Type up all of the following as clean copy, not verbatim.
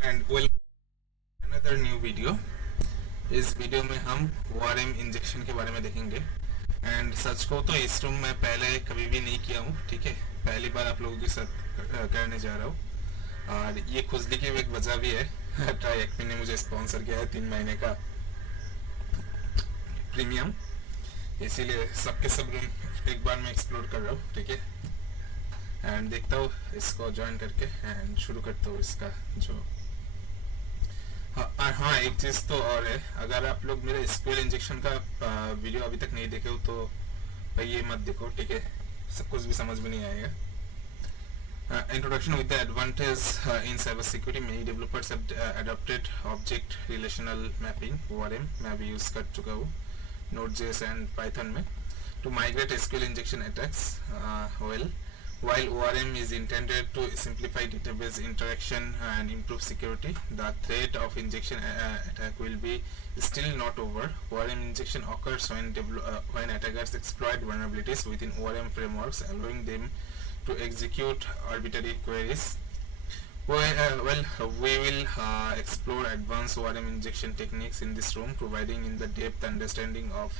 And welcome another new video. इस वीडियो में हम ORM इंजेक्शन के बारे में देखेंगे। एंड सच को तो इस रूम में पहले कभी भी नहीं किया हूँ, ठीक है। पहली बार आप लोगों के साथ करने जा रहा हूँ। और ये खुजली की एक वजह भी है ट्राई एक्मी ने मुझे स्पॉन्सर किया है 3 महीने का प्रीमियम, इसीलिए सबके सब रूम एक बार में एक्सप्लोर कर रहा हूँ, ठीक है। एंड देखता हूँ इसको ज्वाइन करके एंड शुरू करता हूँ इसका जो हाँ, एक चीज तो और है, अगर आप लोग मेरे स्क्वेल इंजेक्शन का वीडियो अभी तक नहीं देखे हो तो भाई ये मत देखो, ठीक है। सब कुछ भी समझ में नहीं आएगा। Introduction with the advantage in cybersecurity, many developers have adopted object relational mapping (ORM) मैं अभी यूज कर चुका हूँ Node.js and Python में to migrate SQL injection attacks. While ORM is intended to simplify database interaction and improve security, the threat of injection attack will be still not over. ORM injection occurs when attackers exploit vulnerabilities within ORM frameworks, allowing them to execute arbitrary queries. We will explore advanced ORM injection techniques in this room, providing in-depth understanding of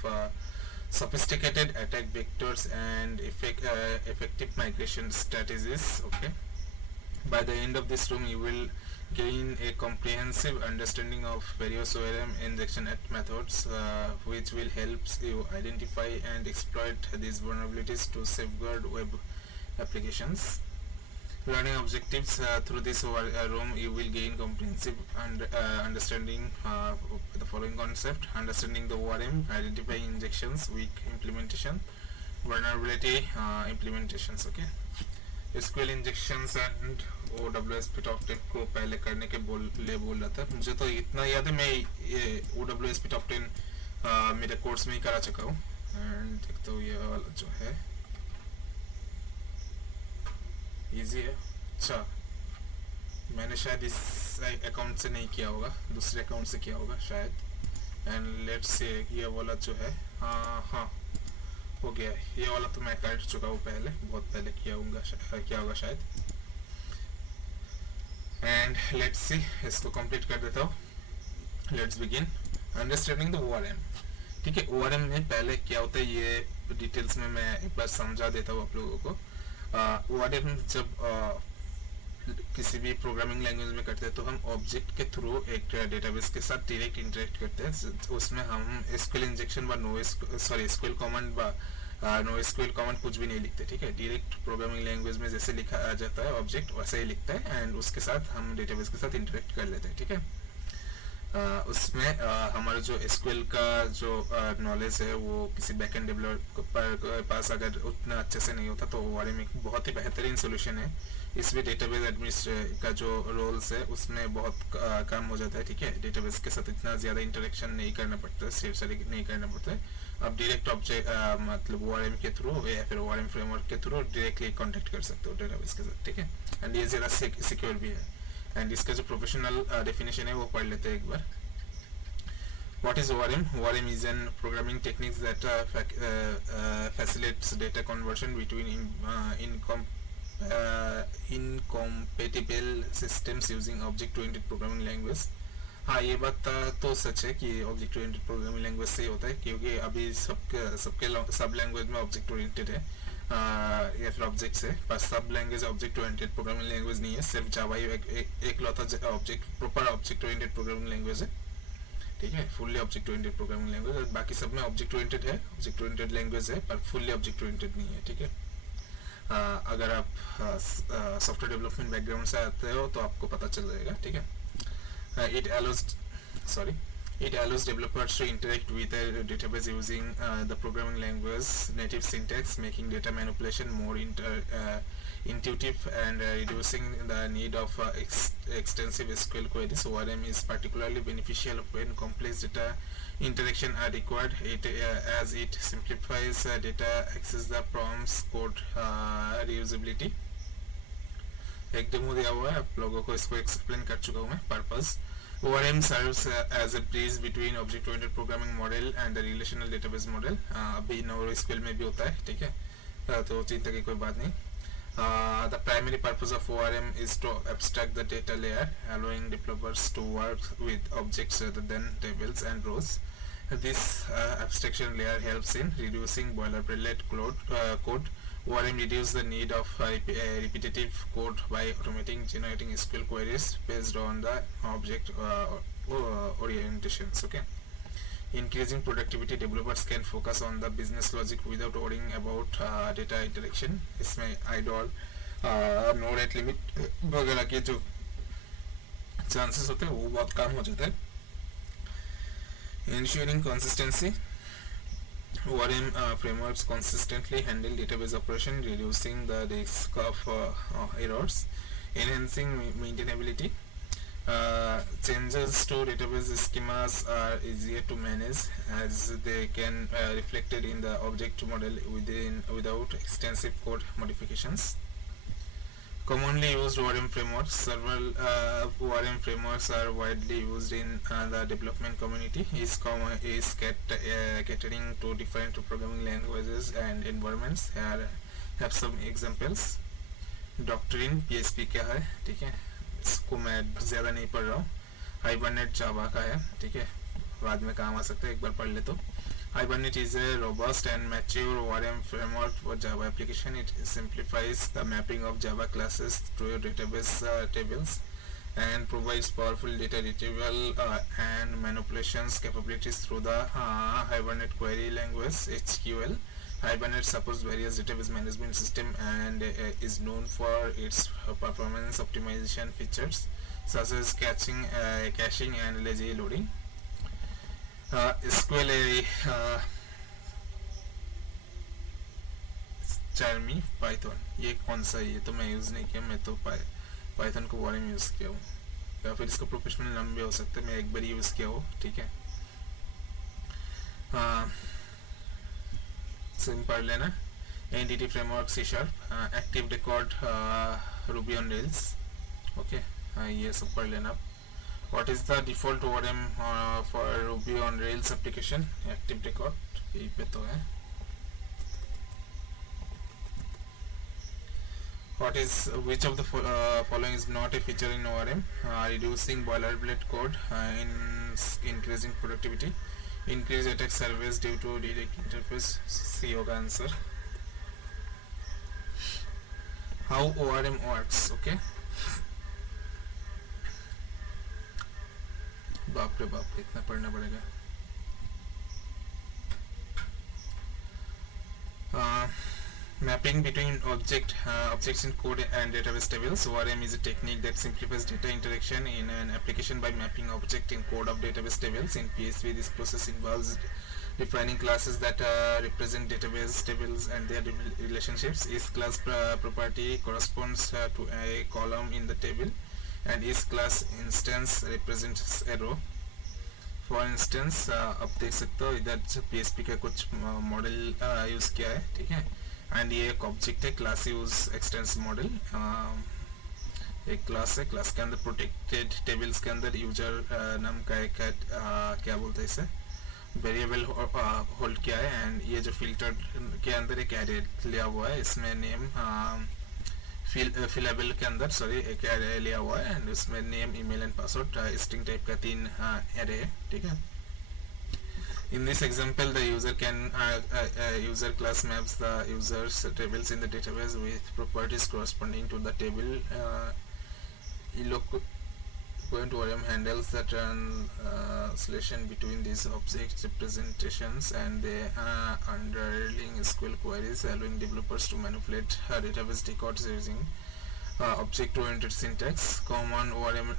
sophisticated attack vectors and effective migration strategies. Okay. By the end of this room, you will gain a comprehensive understanding of various ORM injection methods, which will help you identify and exploit these vulnerabilities to safeguard web applications. Learning objectives through this room, you will gain comprehensive understanding the following concept: understanding the ORM, identifying injections, weak implementation, vulnerability implementations. Okay. SQL injections and OWASP top 10 को पहले करने के बोल रहा था। मुझे तो इतना याद है, मैं ये OWASP टॉप 10 मेरे कोर्स में ही करा चुका हूँ। एंड देखता हूँ ये वाला जो है इजी है। अच्छा, मैंने शायद इस अकाउंट से नहीं किया होगा, दूसरे अकाउंट से किया होगा शायद। एंड लेट्स से ये वाला जो है, हाँ हो गया। ये वाला तो मैं कर चुका हूँ पहले, बहुत पहले किया होगा शायद। एंड लेट्स सी, इसको कंप्लीट कर देता हूँ। Let's begin understanding the ORM। ठीक है, ORM में पहले क्या होता है ये डिटेल्स में मैं एक बार समझा देता हूँ आप लोगों को। ORM जब किसी भी प्रोग्रामिंग लैंग्वेज में करते हैं तो हम ऑब्जेक्ट के थ्रू एक डेटाबेस के साथ डायरेक्ट इंटरेक्ट करते हैं। उसमें हम SQL injection SQL command NoSQL command कुछ भी नहीं लिखते, ठीक है। डायरेक्ट प्रोग्रामिंग लैंग्वेज में जैसे लिखा जाता है ऑब्जेक्ट वैसे ही लिखता है एंड उसके साथ हम डेटाबेस के साथ इंटरेक्ट कर लेते हैं, ठीक है। उसमें हमारा जो SQL का जो नॉलेज है वो किसी बैकएंड डेवलपर के पास अगर उतना अच्छे से नहीं होता तो ORM एक बहुत ही बेहतरीन सोल्यूशन है। इसमें डेटाबेस एडमिनिस्ट्रेटर का जो रोल्स है उसमें बहुत काम हो जाता है, ठीक है। डेटाबेस के साथ इतना ज़्यादा इंटरेक्शन नहीं करना पड़ता है, शेयर नहीं करना पड़ता है। आप डायरेक्ट ऑब्जेक्ट मतलब ORM के थ्रू या फिर ORM फ्रेमवर्क के थ्रू डायरेक्टली कॉन्टेक्ट कर सकते हो डेटाबेस के साथ, ठीक है। एंड ये ज़्यादा सिक्योर भी है। एंड इसका जो प्रोफेशनल डेफिनेशन है वो पढ़ लेते हैं एक बार। What is ORM? ORM is an programming technique that facilitates data conversion between incompatible systems using object-oriented programming language. हाँ, ये बात तो सच है कि ऑब्जेक्ट ओरिएंटेड प्रोग्रामिंग लैंग्वेज से ही होता है, क्योंकि अभी सबके सब लैंग्वेज में ऑब्जेक्ट ओरिएंटेड है या फिर ऑब्जेक्ट से, पर सब language object oriented programming language नहीं है। सिर्फ जावा ही एक लौता object proper object oriented programming language है, ठीक है। Fully object oriented programming language, और बाकी सब में ऑब्जेक्ट ओरिएंटेड है, ऑब्जेक्ट ओरिएंटेड लैंग्वेज है, पर फुल्ली ऑब्जेक्ट ओरिएंटेड नहीं है, ठीक है। अगर आप सॉफ्टवेयर डेवलपमेंट बैकग्राउंड से आते हो तो आपको पता चल जाएगा, ठीक है। It allows developers to interact with a database using the programming language native syntax, making data manipulation more intuitive and reducing the need of extensive SQL queries. ORM is particularly beneficial when complex data interaction are required, as it simplifies data access, the prompts, code reusability. एक डेमो दिया हुआ है आप लोगों को, इसको एक्सप्लेन कर चुका हूँ मैं। Purpose: ORM serves as a bridge between object-oriented programming model and the relational database model. अभी NoSQL में भी होता है, ठीक है, तो चिंता की कोई बात नहीं। The primary purpose of ORM is to abstract the data layer, allowing developers to work with objects rather than tables and rows. This abstraction layer helps in reducing boilerplate code. ORM reduces the need of repetitive code by automating generating SQL queries based on the object orientations. Okay. Increasing productivity, developers can focus on the business logic without worrying about data interaction. इसमें idle no rate limit वगैरह के जो chances होते हैं वो बहुत कम हो जाता है. Ensuring consistency, ORM frameworks consistently handle database operation, reducing the risk of errors, enhancing maintainability. Changes to database schemas are easier to manage as they can reflected in the object model without extensive code modifications. Commonly used ORM frameworks. Several ORM frameworks are widely used in the development community. Is catering to different programming languages and environments. Here have some examples. Doctrine PHP क्या है, ठीक है, इसको मैं ज़्यादा नहीं पढ़ रहा हूँ. Hibernate जावा का है, ठीक है, बाद में काम आ सकता है, एक बार पढ़ ले तो. Hibernate is a robust and mature ORM framework for Java application. It simplifies the mapping of Java classes to database tables and provides powerful data retrieval and manipulations capabilities through the Hibernate query language (HQL). Hibernate supports various database management systems and is known for its performance optimization features such as caching and lazy loading. SQL Charmy Python, ये कौन सा, ये तो मैं यूज़ नहीं किया, मैं तो पाइथन को बारे में यूज़ किया हूँ, या फिर इसका प्रोफेशनल नाम भी हो सकता है, मैं एक बार यूज़ किया हो, ठीक है. सिम पढ़ लेना. Entity framework C#, active record Ruby on rails, okay, ये सब पढ़ लेना. What is the default ORM for Ruby on Rails application? Active record, यही पे तो है. Which of the following is not a feature in ORM? Reducing boilerplate code, increasing productivity, increase attack surface due to direct interface. C होगा answer. How ORM works? Okay. बाप रे बाप, इतना पढ़ना पड़ेगा. Mapping between objects in code and database tables. ORM is a technique that simplifies data interaction in an application by mapping object in code of database tables. In PHP, this process involves defining classes that represent database tables and their relationships. Each class property corresponds to a column in the table, and each class instance represents a row. For instance, आप देख सकते हो इधर PHP का कुछ model use किया है, ठीक है, एंड ये एक ऑब्जेक्ट है, क्लास यूज एक्सटेंस मॉडल. एक क्लास है, क्लास के अंदर प्रोटेक्टेड टेबल्स के अंदर यूजर नाम का एक क्या बोलते हैं इसे, वेरिएबल होल्ड किया है, एंड ये जो फिल्टर के अंदर एक एरे लिया हुआ है, इसमें नेम फिलेबल के अंदर एक एरे लिया हुआ है, एंड उसमें name, email and password string type का 3 एरे है, ठीक है. In this example, the user class maps the user's tables in the database with properties corresponding to the table. Point ORM handles the translation between these object representations and the underlying SQL queries, allowing developers to manipulate database records using object-oriented syntax. Common ORM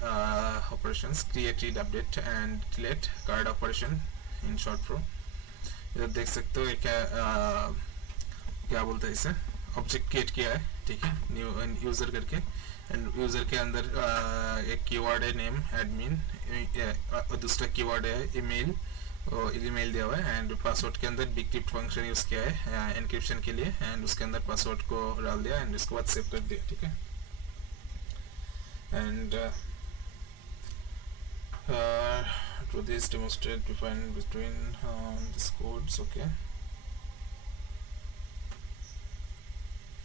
operations: create, read, update, and delete. Card operation in short form. इधर देख सकते हो क्या बोलते हैं इसे, object create किया है, ठीक है, न्यू यूज़र करके, एंड यूज़र के अंदर एक कीवर्ड है नेम एडमिन, दूसरा कीवर्ड है ईमेल, ईमेल दिया हुआ है, एंड पासवर्ड के अंदर डिक्रिप्ट फंक्शन यूज़ किया है एनक्रिप्शन के लिए, एंड उसके अंदर पासवर्ड को डाल दिया, एंड उसके बाद सेव कर दिया, ठीक है. And to this demonstrate define between these codes. Okay,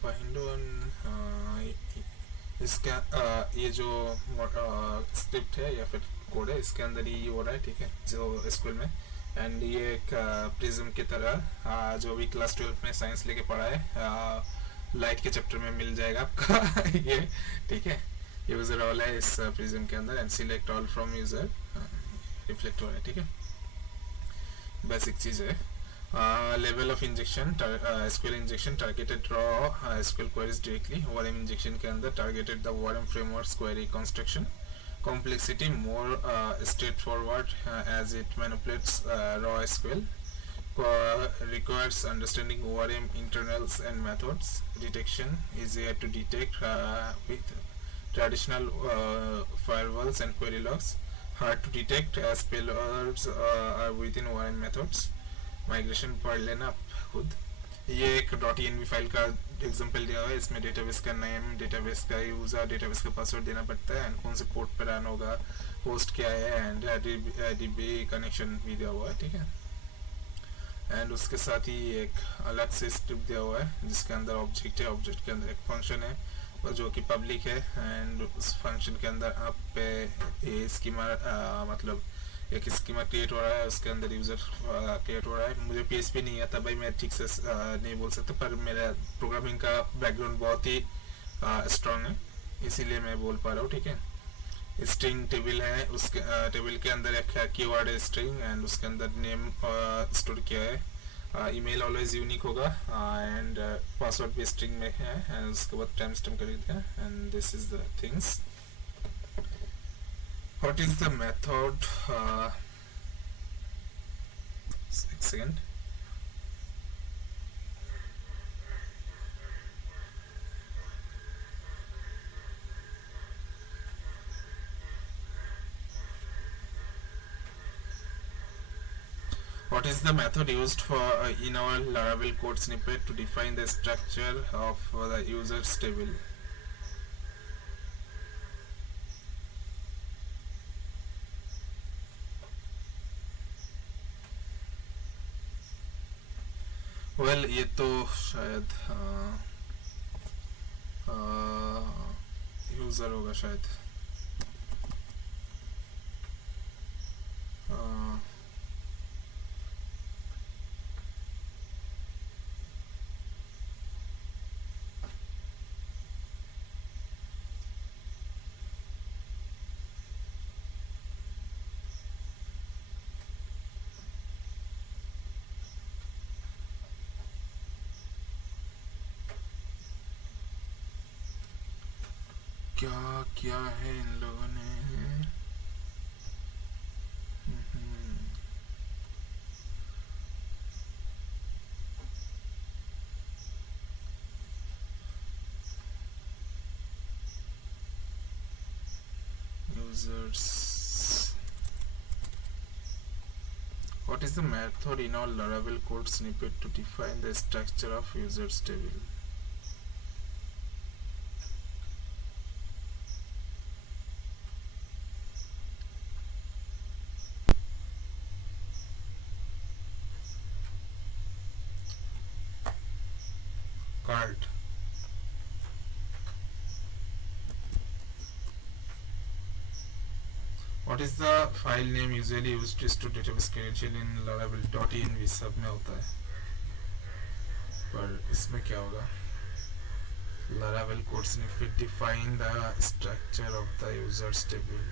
find one इसका ये जो स्क्रिप्ट है या फिर कोड है, इसके अंदर ही हो रहा है, ठीक है, जो स्कूल में। एंड ये एक प्रिज्म की तरह जो भी क्लास 12 में साइंस लेके पढ़ा है, लाइट के चैप्टर में मिल जाएगा आपका ये, ठीक है। यूजर ऑल है इस प्रिज्म के अंदर, and select all from user reflect हो रहा है, ठीक है। बेसिक चीज है। Level of injection, SQL injection targeted raw SQL queries directly. ORM injection के अंदर targeted the ORM framework query construction. Complexity more straightforward as it manipulates raw SQL. Requires understanding ORM internals and methods. Detection easier to detect with traditional firewalls and query logs. Hard to detect as payloads are within ORM methods. Migration पढ़ लेना आप खुद। ये एक .env file का एग्जांपल दिया हुआ है। इसमें डेटाबेस का नेम, डेटाबेस का यूजर, डेटाबेस का पासवर्ड देना पड़ता है, एंड कौन से पोर्ट पर रन होगा, होस्ट क्या है, एंड डीबी कनेक्शन भी दिया हुआ है, ठीक है। एंड उसके साथ ही एक अलग से स्क्रिप्ट दिया हुआ है जिसके अंदर ऑब्जेक्ट है, ऑब्जेक्ट के अंदर एक फंक्शन है जो कि पब्लिक है, एंड उस फंक्शन के अंदर आप पे ये स्कीमा मतलब एक स्कीमा क्रिएट हो रहा है, उसके अंदर यूजर क्रिएट हो रहा है। मुझे PHP नहीं आता भाई, मैं ठीक से नहीं बोल सकता, पर मेरा प्रोग्रामिंग का बैकग्राउंड बहुत ही स्ट्रांग है, इसीलिए मैं बोल पा रहा हूँ, ठीक है। स्ट्रिंग टेबल है, उसके टेबल के अंदर एक कीवर्ड है स्ट्रिंग, एंड उसके अंदर नेम स्टोर किया है। ईमेल ऑलवेज यूनिक होगा, एंड पासवर्ड भी स्ट्रिंग में है, एंड उसके बाद टाइम स्टैम्प कर दिया, and this is the things. What is the method? Second. What is the method used for in our Laravel code snippet to define the structure of the users table? Well ये तो शायद यूजर होगा शायद। क्या क्या है इन लोगों ने? users. What is the method in our Laravel code snippet to define the structure of users table? Card. What is the file name usually used to store database credential in Laravel.env? सब में होता है, पर इसमें क्या होगा? Laravel code snippet define the structure of the users table.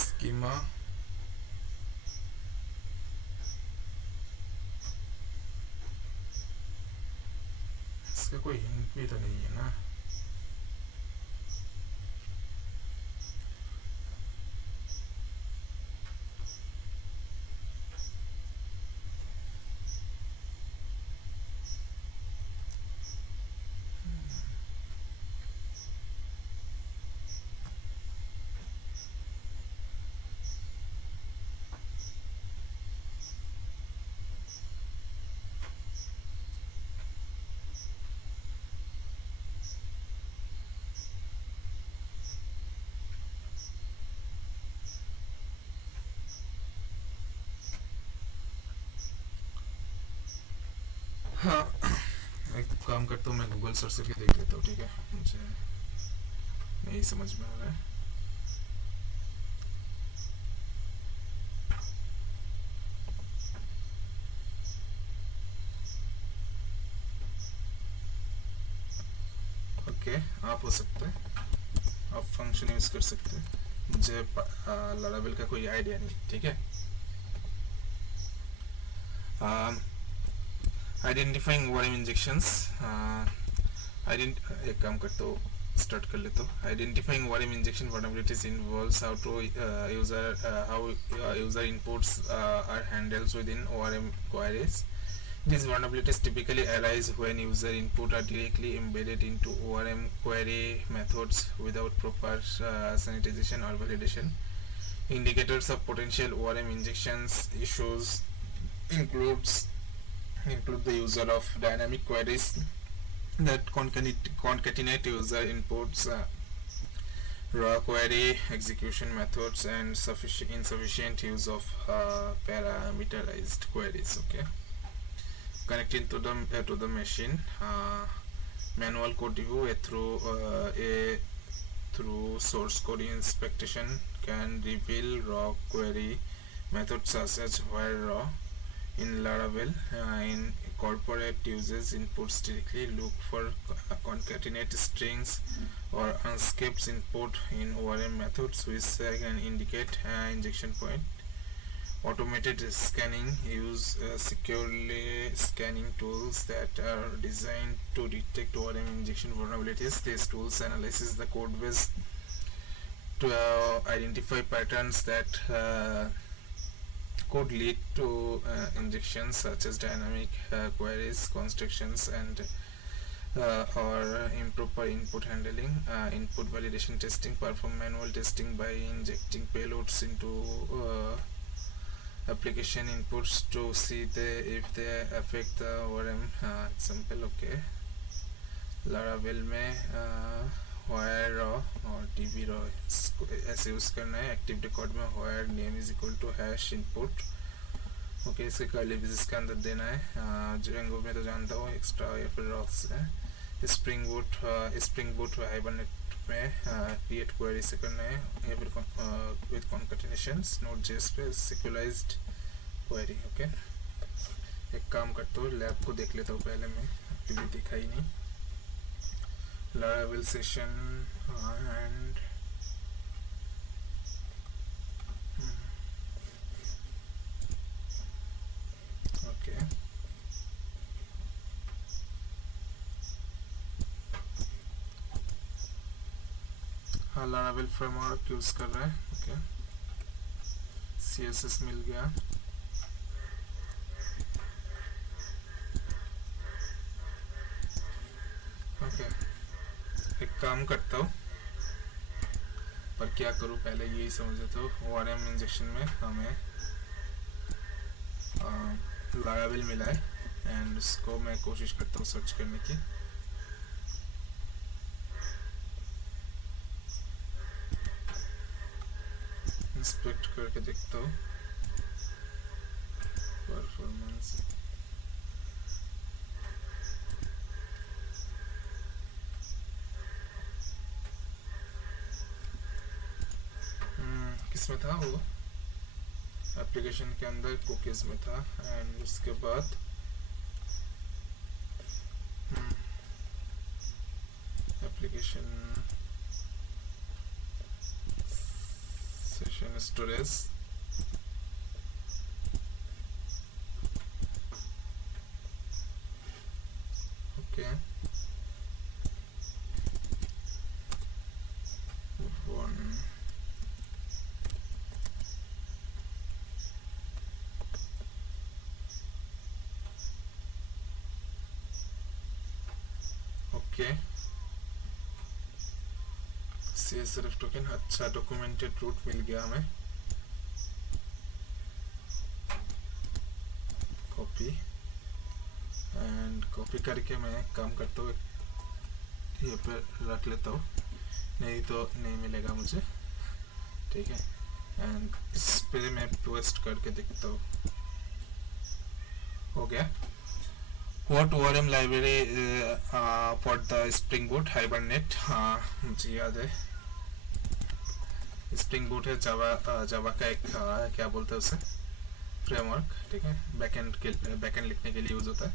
Schema. इसका कोई हिंट भी तो नहीं है ना? हाँ, एक काम करता हूँ, मैं गूगल सर्च करके देख लेता हूँ, ठीक है, मुझे नहीं समझ में आ रहा है। ओके, आप हो सकते हैं, आप फंक्शन यूज़ कर सकते हैं, मुझे लारावेल का कोई आइडिया नहीं, ठीक है। आइडेंटिफाइंग ओआरएम इंजेक्शंस, एक काम करता हूँ, स्टार्ट कर लेता हूँ। Identifying ORM injection vulnerabilities involves how to how user inputs are handled within ORM queries. These vulnerabilities typically arise when user input are directly embedded into ORM query methods without proper sanitization or validation. Indicators of potential ORM injections issues include the user of dynamic queries that concatenate user inputs, raw query execution methods, and insufficient use of parameterized queries. Okay, connecting to the machine. Manual code review through source code inspection can reveal raw query methods such as where raw in Laravel. In corporate uses inputs directly look for concatenate strings or unscaped input in ORM methods which can indicate injection point. Automated scanning use securely scanning tools that are designed to detect ORM injection vulnerabilities. These tools analyze the code base to identify patterns that could lead to injections such as dynamic queries, constructions, and or improper input handling. Input validation testing perform manual testing by injecting payloads into application inputs to see if they affect the ORM. Example, okay, Laravel में where raw और db raw ऐसे यूज़ करना है. Active record में where name is equal to hash input. Okay, इसके curly braces के अंदर देना है. जेंगो में तो जानता हूँ, एक्स्ट्रा या फिर रॉक्स है. स्प्रिंग बूट हाइबरनेट में क्रिएट क्वेरी से करना है या फिर विद कॉन्कैटिनेशंस. नोड जेएस पे सिक्वलाइज्ड क्वेरी. ओके, एक काम करता हूँ, लैब को देख लेता हूँ पहले मैं, क्योंकि दिखा ही नहीं. Laravel session and okay, हाँ Laravel framework यूज़ कर रहा है. ओके, CSS मिल गया. ओके, एक काम करता हूँ, पर क्या करूँ पहले यही समझ लेता हूँ. ORM इंजेक्शन में हमें Laravel मिला है एंड उसको मैं कोशिश करता हूँ सर्च करने की. इंस्पेक्ट करके देखता हूँ परफॉर्मेंस. किस में था वो? एप्लीकेशन के अंदर कुकीज में था. एंड उसके बाद application session storage. Okay, okay, CSRF token. अच्छा, डॉक्यूमेंटेड रूट मिल गया हमें. कॉपी एंड कॉपी करके मैं काम करता हूँ, ये पे रख लेता हूँ, नहीं तो नहीं मिलेगा मुझे. ठीक है, एंड इस पे मैं पेस्ट करके देखता हूँ. हो गया. What ORM library for the Spring Boot Hibernate? मुझे याद है स्प्रिंग बूट है जावा का एक क्या बोलते हैं उसे फ्रेमवर्क, ठीक है, बैकएंड लिखने के लिए यूज होता है.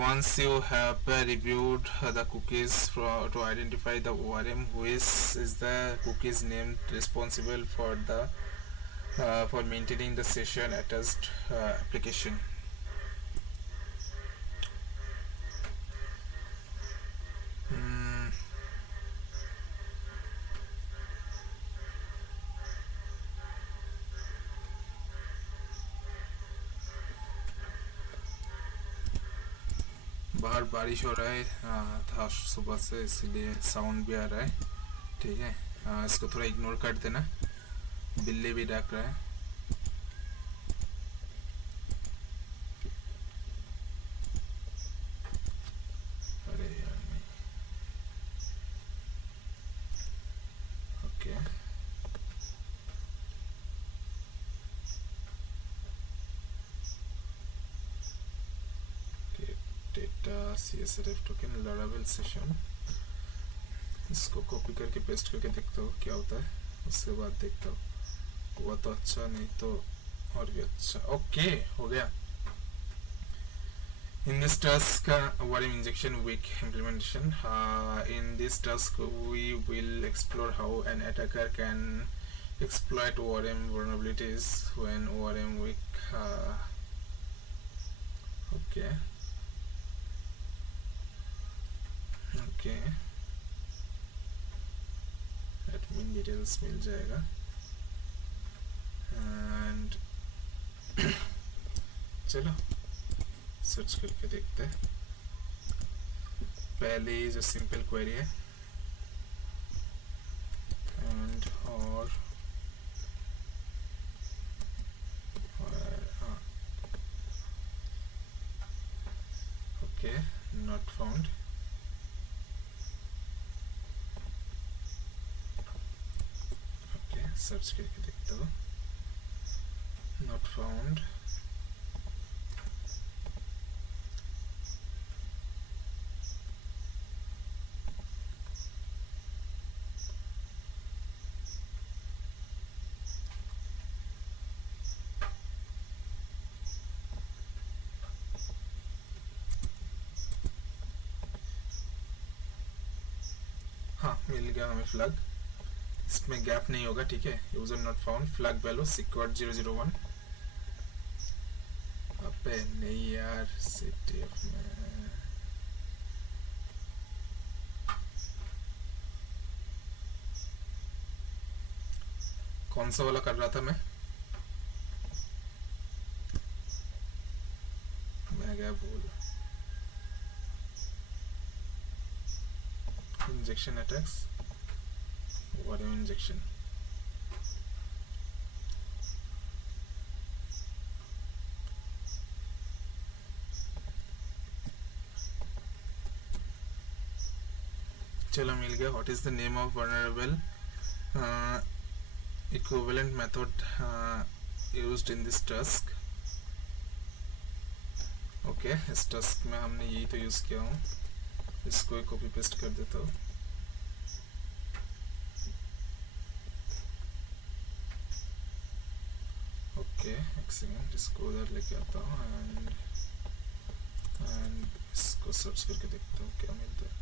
Once you have reviewed the cookies to identify the ORM, who is the cookies named responsible for maintaining the session attached application. बाहर बारिश हो रहा है था सुबह से, इसलिए साउंड भी आ रहा है, ठीक है. इसको थोड़ा इग्नोर कर देना. बिल्ली भी डाक रहा है. अरे यार नहीं. ओके डेटा CSRF टोकन लॉरेबल सेशन. इसको कॉपी करके पेस्ट करके देखता हूँ क्या होता है, उसके बाद देखता हूँ. हुआ तो अच्छा, नहीं तो और भी अच्छा. ओके हो गया. In this task, ORM injection weak implementation. In this task, we will explore how an attacker can exploit ORM vulnerabilities when ORM weak. Okay. Okay. Admin details मिल जाएगा. And चलो सर्च करके देखते हैं. पहले जो सिंपल क्वेरी है एंड और okay not found. Okay search करके देखता हूँ. Not found. हाँ मिल गया हमें फ्लैग. इसमें गैप नहीं होगा, ठीक है. User not found. Flag value secured 001. अबे नहीं यार, CTF में कौन सा वाला कर रहा था मैं गया भूल. Injection attacks ORM injection. चलो मिल गया. What is the name of vulnerable equivalent method used in this task. Okay इस टास्क में हमने यही तो यूज किया हूँ. इसको कॉपी पेस्ट कर देता हूँ. ओके एक सेकेंड, इसको उधर लेके आता हूँ एंड इसको सर्च करके देखता हूँ क्या मिलता है.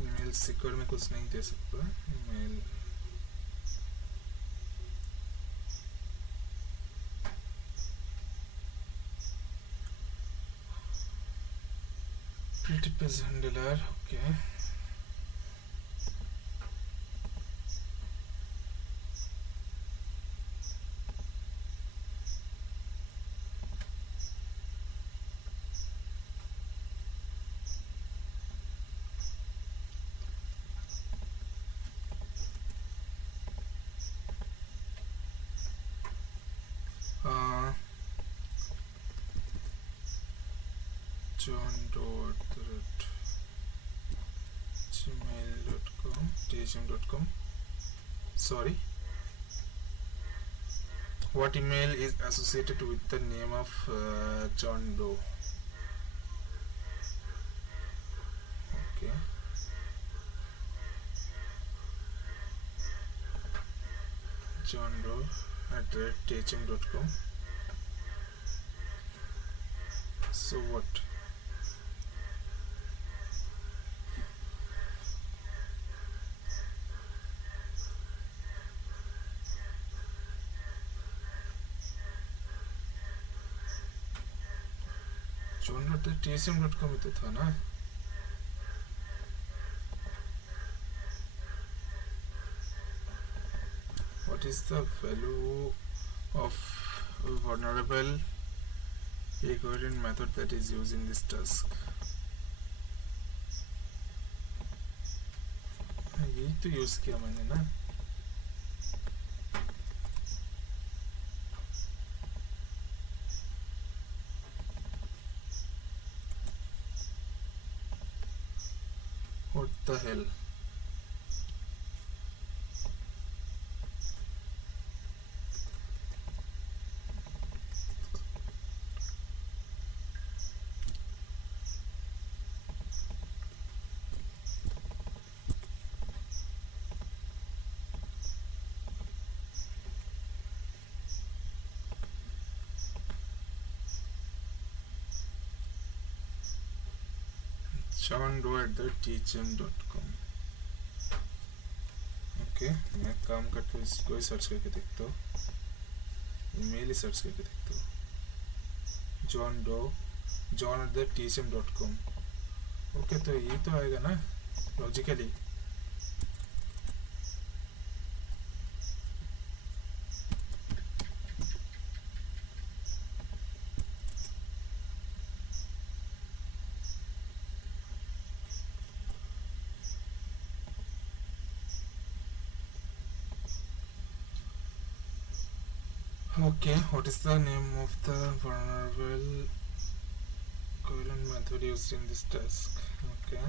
ईमेल सिक्योर में कुछ नहीं दे सकता. Email pretty page handler. Okay. john.gmail.com, tsm.com. Sorry, what email is associated with the name of John Doe? Okay, John Doe at thm.com. So what? john.tsm.com ही तो था ना. What is the value of vulnerable equivalent method that is used in this task? यही तो यूज किया मैंने ना. What the hell? johndoe@thm.com. Okay, मैं काम करते हुए इसको ही सर्च करके देखता हूँ. ईमेल ही सर्च करके देखता हूँ. john@thm.com. ओके, तो ये तो आएगा ना logically. Okay, what is the name of the vulnerable equivalent method used in this task? Okay.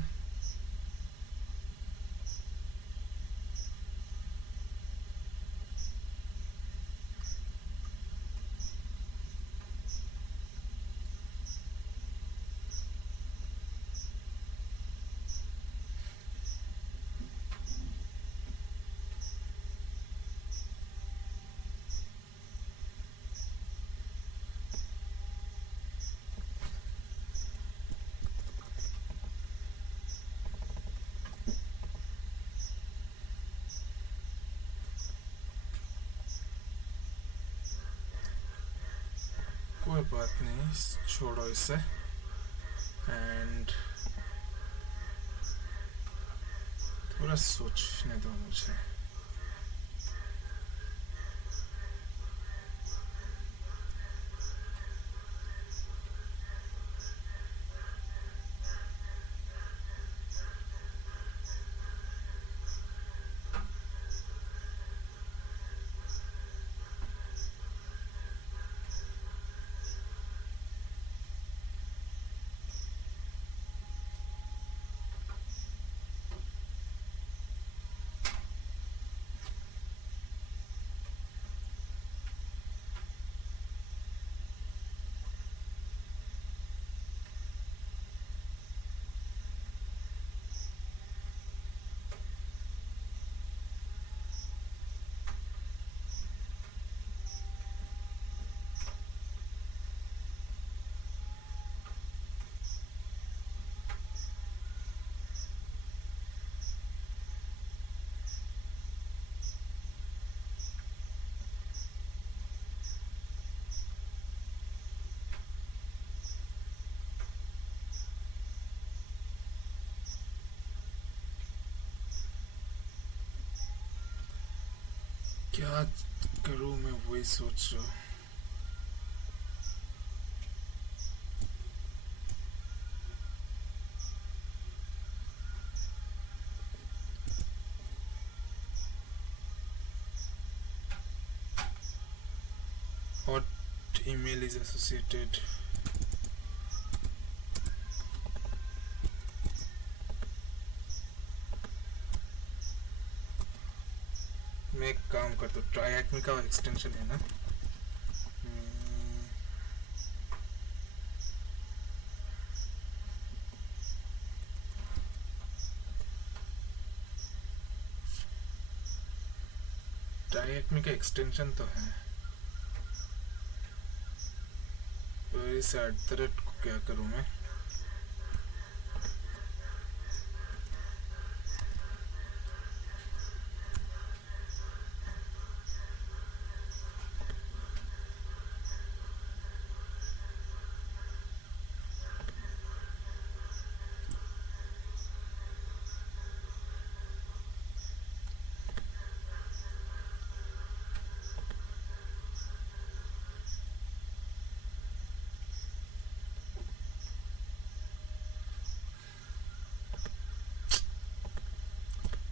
कोई बात नहीं, छोड़ो इसे. एंड थोड़ा सोचने दो मुझे. क्या करूँ मैं वही सोच रहा हूँ. What email is associated मैं एक काम करता हूँ, ट्राइएक्मी का एक्सटेंशन है ना, ट्राइएक्मी का एक्सटेंशन तो है, तो इस @ को क्या करूँ मैं,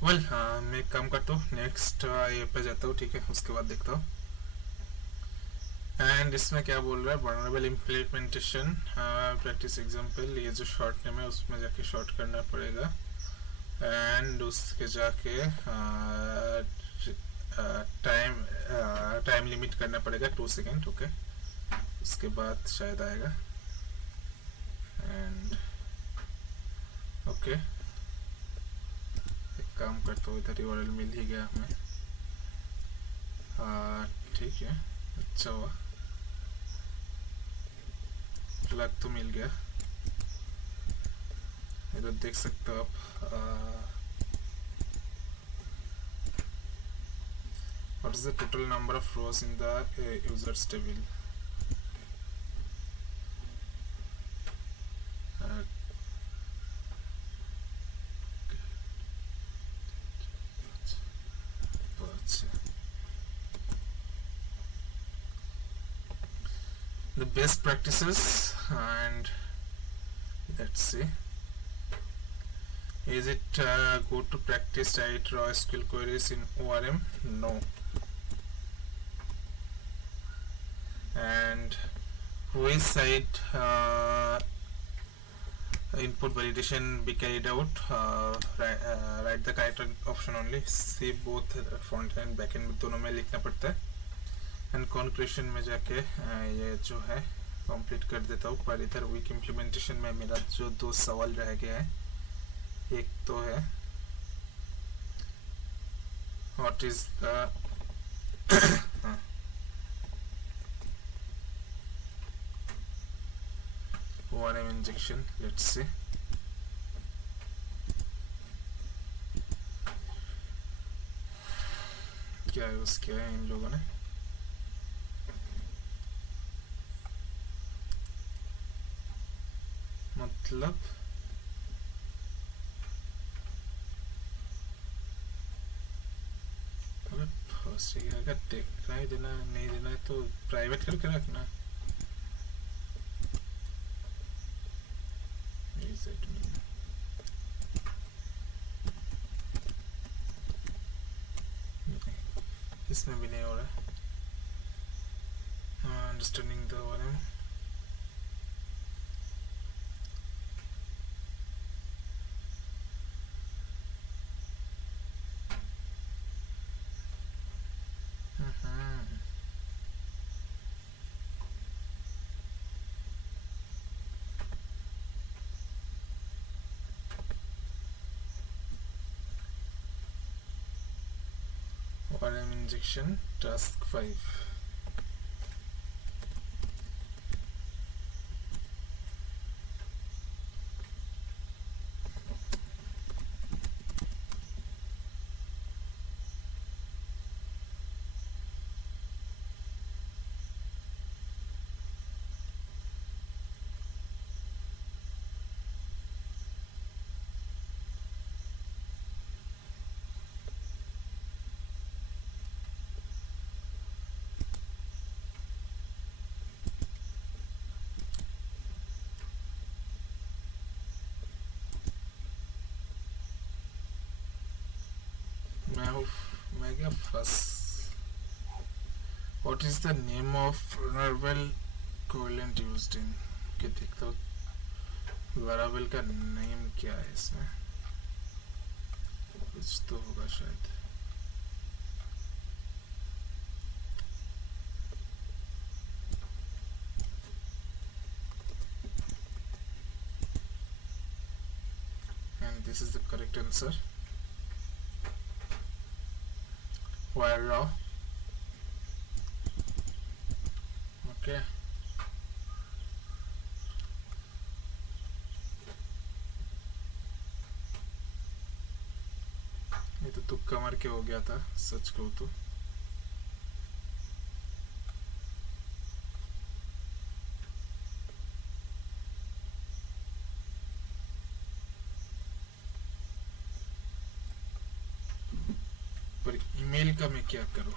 वेल हाँ मैं एक काम करता हूँ, नेक्स्ट ये पे जाता हूँ, ठीक है, उसके बाद देखता हूँ। एंड इसमें क्या बोल रहा है, वल्नरेबल इम्प्लीमेंटेशन प्रैक्टिस एग्जांपल, ये जो शॉर्ट नेम है उसमें जाके शॉर्ट करना पड़ेगा, एंड उसके जाके टाइम लिमिट करना पड़ेगा 2 सेकेंड, ओके, उसके बाद शायद आएगा। एंड ओके, एक काम करता हूँ, इधर URL मिल ही गया हमें, ठीक है, अच्छा हुआ, प्लग तो मिल गया, इधर देख सकते हो आप। what is the total number of rows in the users table? The best practices, and let's see, is it good to practice write raw SQL queries in ORM? No. And which side input validation be carried out? Write the correct option only. See both front and back end दोनों में लिखना पड़ता है। And conclusion में जाके ये जो है कंप्लीट कर देता हूँ, पर इधर वीक इम्प्लीमेंटेशन में मेरा जो 2 सवाल रह गया है, एक तो है what is the ORM injection, let's see, क्या यूज किया है इन लोगों ने, मतलब अबे फर्स्ट अगर देखना ही देना नहीं देना है तो प्राइवेट करके रखना। इसमें भी नहीं हो रहा है। Understanding the ORM, ORM injection task 5. मैं क्या first, what is the name of vulnerable equivalent used in, के देखता हूँ वेरिएबल का नेम क्या है, इसमें कुछ तो होगा शायद, this is the correct answer. Wire raw. Okay. ये तो तुक्का मार के हो गया था, सच कहूँ तो। पर ईमेल का मैं क्या करूँ?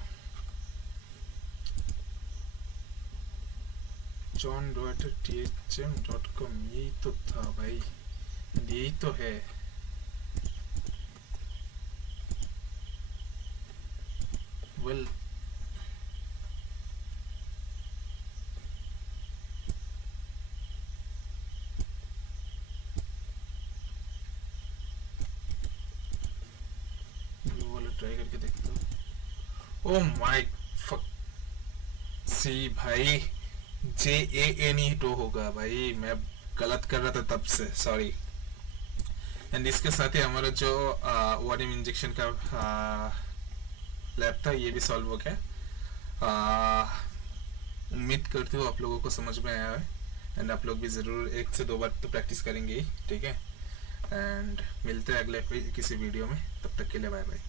john@thm.com, यही तो था भाई, यही तो है। वेल ये वाला ट्राई करके देखता हूँ। ओ माय फक, सी भाई, JAN ही तो होगा भाई, मैं गलत कर रहा था तब से, सॉरी। एंड इसके साथ ही हमारा जो ओआरएम इंजेक्शन का लैब था ये भी सॉल्व हो गया। उम्मीद करती हूँ आप लोगों को समझ में आया है, एंड आप लोग भी ज़रूर 1 से 2 बार तो प्रैक्टिस करेंगे ही, ठीक है। एंड मिलते हैं अगले किसी वीडियो में, तब तक के लिए बाय बाय।